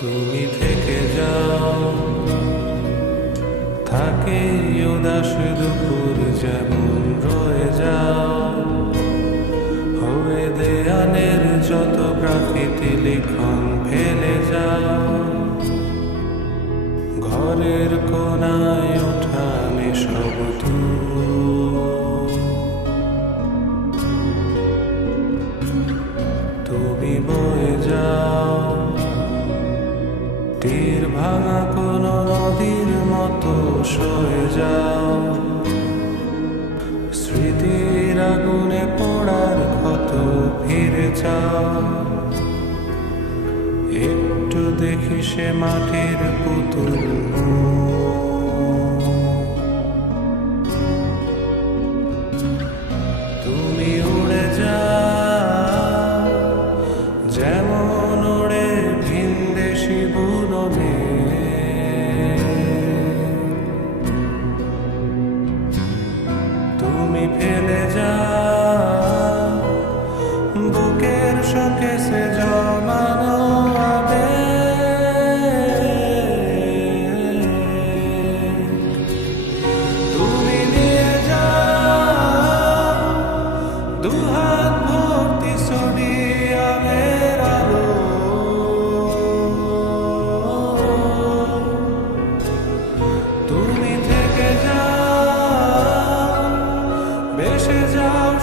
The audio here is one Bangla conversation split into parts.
তুমি থেকে যাও। থাকে উদাস দুপুর যেমন রয়ে তীর ভাঙা কোনো নদীর মতো সয়ে যাও। স্মৃতির আগুনে পড়ার ক্ষত ফিরে যাও একটু দেখি সে মাটির পুতুল। তুমি ফেলে যাও।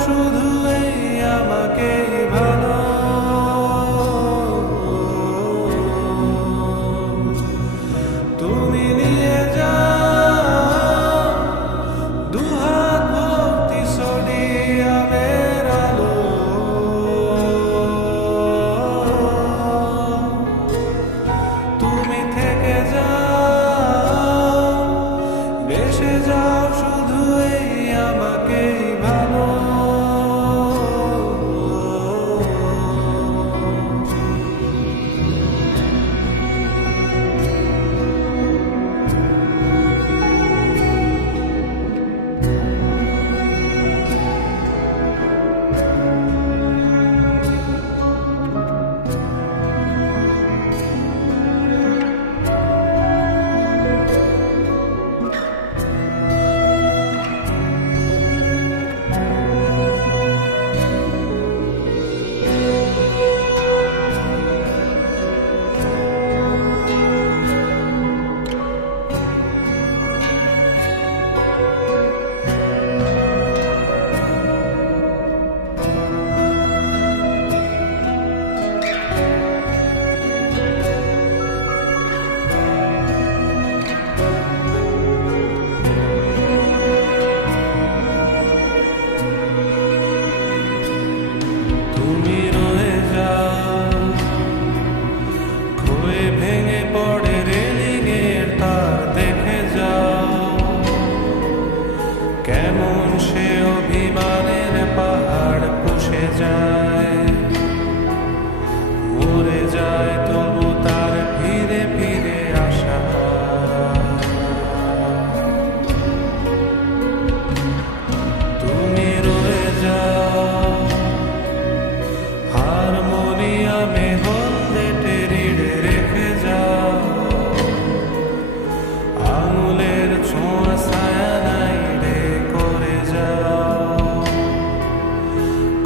শুধু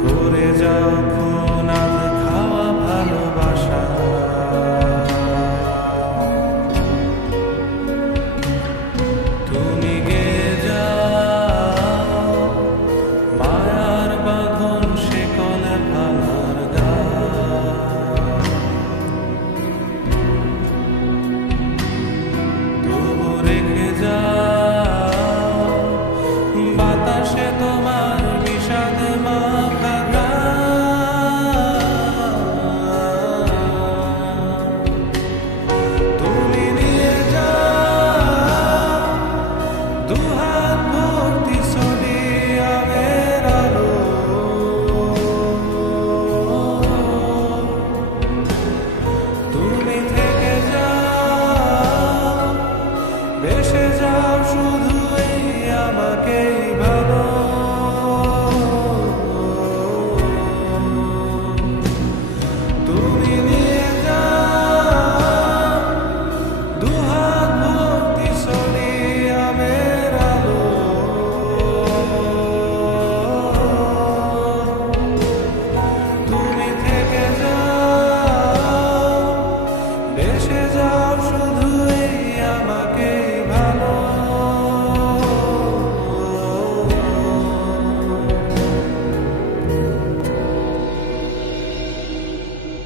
করে যাও।